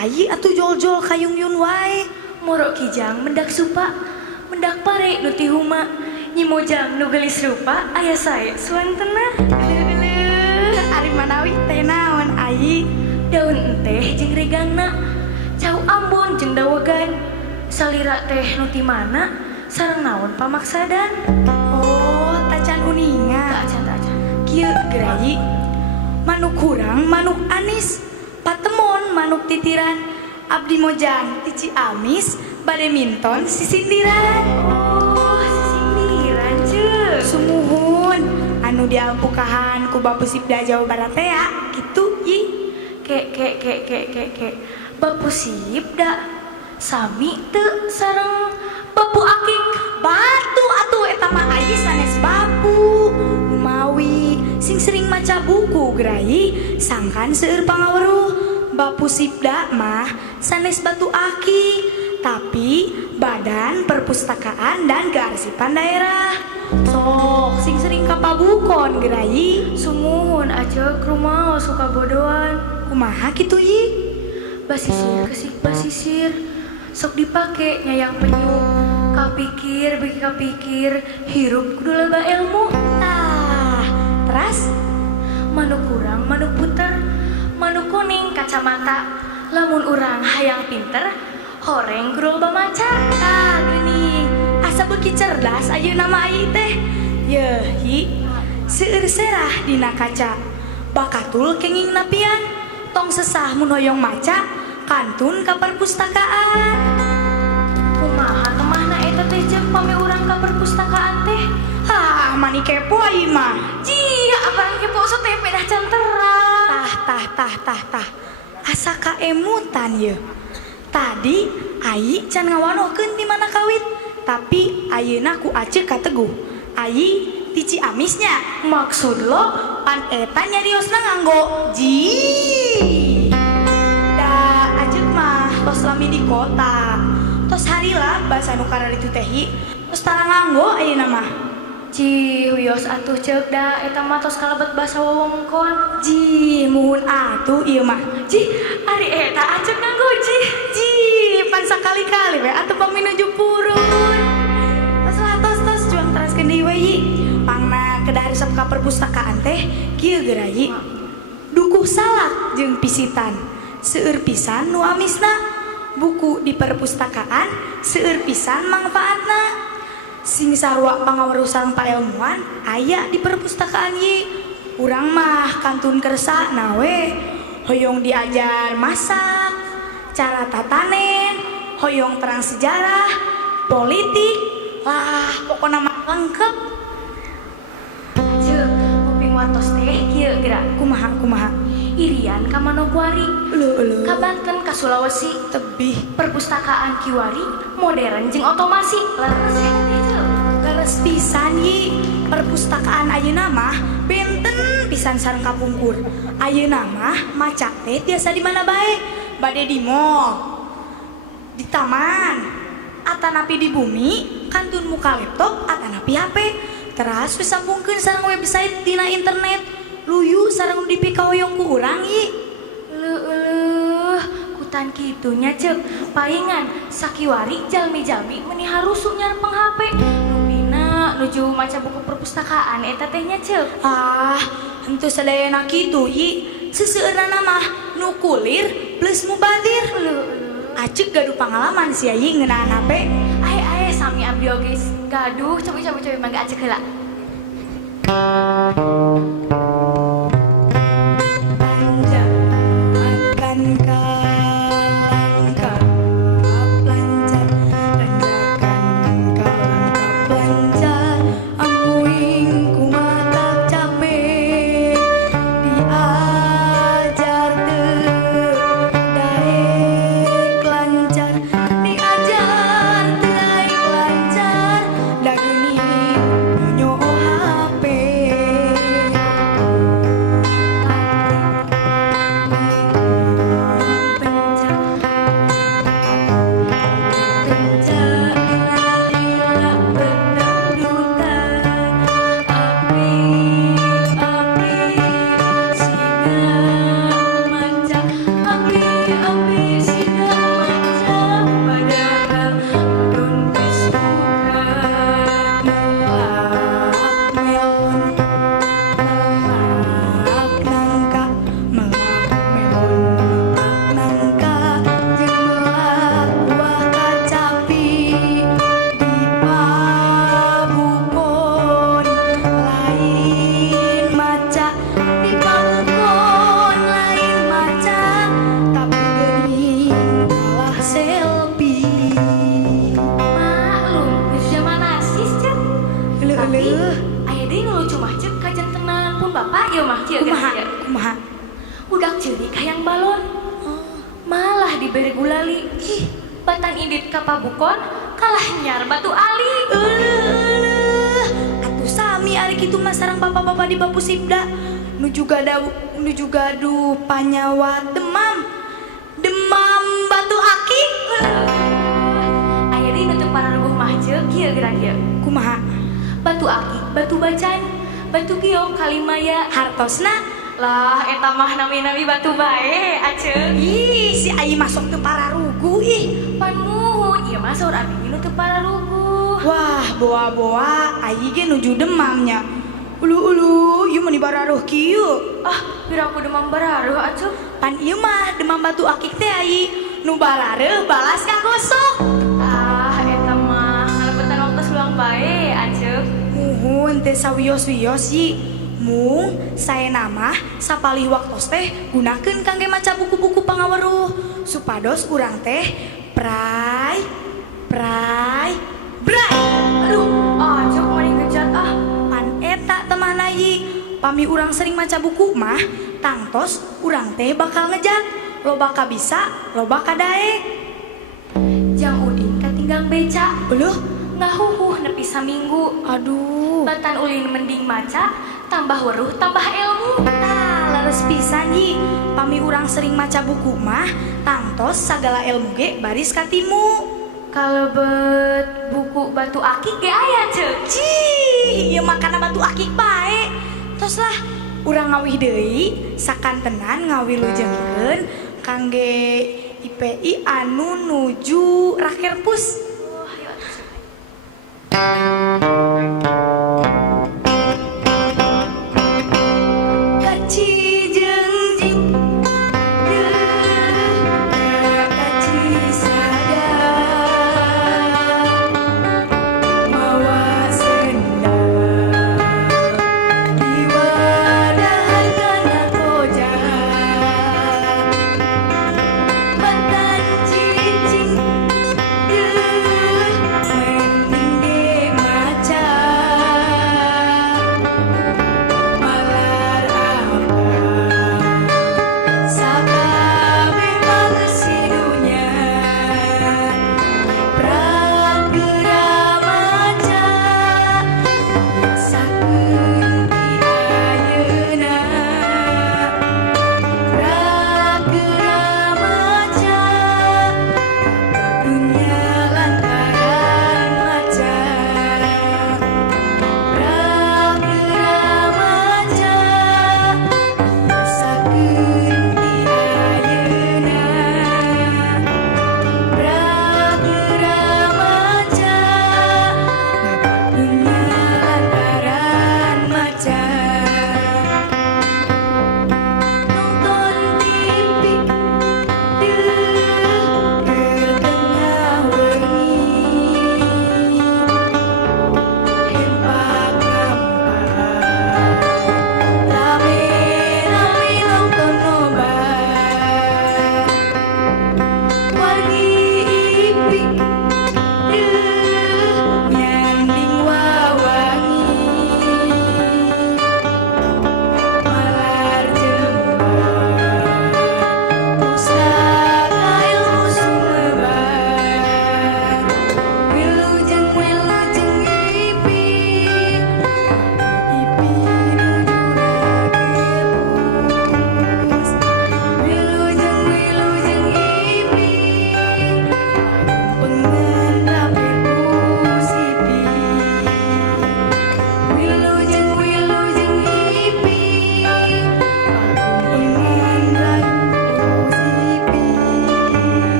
Ayi atuh jol-jol kayung yun wae. Moro kijang mendak supa, mendak pare nu ti huma. Nyi mojang nu gelis rupa aya sae suantena. Ari manawi teh naon Ayi? Daun teh jeung regangna. Cau Ambon jeung dawegan. Salira teh nu ti mana sareng naon pamaksadan. Oh, tacan uninga. Tacan. Kieu gerai. Manuk kurang, manuk anis. Patemon manuk titiran. Abdi mojang ti Ciamis bade minton sisindiran. Oh, sisindiran ceu. Sumuhun anu dialpukahan ku Bapusipda Jawa Barat teh ya, kitu Yi. Ke. Bapusipda sami teu sareng Bapu Akik. Batu atuh eta mah Ayi sanes bapu. Umawi sing sering maca buku gerai sangkan seueur pangaweruh. Bapusipda mah sanes Batu Akik, tapi Badan Perpustakaan dan Kearsipan Daerah. Sok sing sering kapabukon gerai. Sumuhun aja ke rumah suka bodohan. Kumaha kitu Yi? Basisir kesik basisir. Sok dipake nyayang penyu. Kapikir beki kapikir hirup kudu loba ilmu. Tah, teras Manuk kurang manuk puter. Manuk kuning kacamata. Lamun urang hayang pinter horeng kudu loba maca. ah geuning. Asa beuki cerdas ayeuna mah Ayi teh. Yeuh Yi, seueur serah dina kaca. Bakatul kenging napian. Tong sesah mun hoyong maca kantun ka perpustakaan. Kumaha temahna eta teh jeung pame urang ka perpustakaan teh. Ah, mani kepo Ayi mah. Jia aparan kepo so teh pedah can terang. Tah. Asa kaemutan ye. Tadi Ayi can ngawanohkeun ti mana kawit, tapi ayeuna ku Aceh kateguh. Ayi ti Ciamisnya. Maksud lo pan eta nyariosna nganggo ji. Da ajek mah tos lami di kota. Tos harila basa nu kararitu teh hi. Tos tara nganggo ayeuna mah. Huyos atuh ceuk da eta mah tos kalebet basa wewengkon. Ji muhun atuh ieu mah. Ari eta acek nganggo Ji pan sakali-kali we atuh paminuju purun. Tos juang teraskeun deui we Yi. Pangna kedah resep ka perpustakaan teh kieu gerai. Dukuh salak jeung pisitan. Seueur pisan nu amisna. Buku di perpustakaan seueur pisan manfaatna. Sing sarua pangaweruh sareng pailmuan aya di perpustakaan Yi. Urang mah kantun kersana we. Hoyong diajar masak, cara tatanen, hoyong terang sejarah, politik, lah pokokna mah lengkep. Ceuk, kuping wartos teh kieu geura. Kumaha? Irian ka Manokwari. Elu. Ka Banten ka Sulawesi. Tebih. Perpustakaan Kiwari modern jeung otomasi. Leres pisan Yi. Perpustakaan ayeuna mah benten pisan sareng kapungkur. Ayeuna mah maca teh tiasa di mana bae. Bade di mall, di taman, atanapi di bumi, kantun muka laptop, atanapi HP. Teras wis sambungkeun sareng website dina internet. Luyu sareng di pikahoyong ku urang Yi. Kutan kitunya ceuk. Palingan sakiwari jalmi-jalmi meuni harusu nyarepeng HP. Nupina nuju maca buku perpustakaan eta teh nya ceuk. Ah, henteu sadayana kitu Yi. Seseueurna mah nu kulir plus mubadir. Acek gaduh pangalaman sia Yi ngeunaan HP. Ae sami abdi oge gaduh coba mangga acek heula. Mun bapak ieu mah kieu Kumaha? geus. Kumaha? Udak ceurik hayang balon. Malah diberi gulali. Ih, batan indit ka pabukon kalah nyar batu ali. Atuh sami ari kitu mah sareng bapak-bapak di Bapu Sibda. Nu juga du panyawa demam. Demam batu aki. Aya di nu teu pararuguh mah ceuk kieu geura kieu. Kumaha? Batu aki, batu bacan, batu giong kalimaya. Hartosna? Lah eta mah nami-nami batu bae aceuk. Ih, si Ayi masuk teu pararugu ih. Pan muhun ieu mah saur abdi nu teu pararuguh. Wah, boa-boa Ayi ge nuju demamnya. Ulu ieu mah dibararuh kieu. Ah, bira aku demam bararuh aceuk. Pan ieu mah demam batu akik teh Ayi. Nu bararuh balas ka gosok. Ah, eta mah ngalebetan waktu luang bae aceuk. Muhun teh sawios-wios Yi. Mung saya nama sapalih waktos teh gunakeun kangge maca buku-buku pangaweruh supados urang teh pray bray. Aduh, aceuk mending gejat ah. Pan eta teman Ayi, pami urang sering maca buku mah tangtos urang teh bakal ngejat loba ka bisa loba ka daek. Jang Udin katinggang beca. Uluh, Ngahuhuh nepi saminggu. aduh. Batan ulin mending maca, tambah weruh tambah ilmu. Leres pisan Yi, pami urang sering maca buku mah tangtos sagala ilmu ge baris katimu. Kalebet buku batu akik ge aya ceuk. Cih, ieu makana batu akik bae. Tos lah, urang ngawih deui sakantenan ngawilujengkeun kangge IPI anu nuju Rakerpus. Oh, ayo atuh.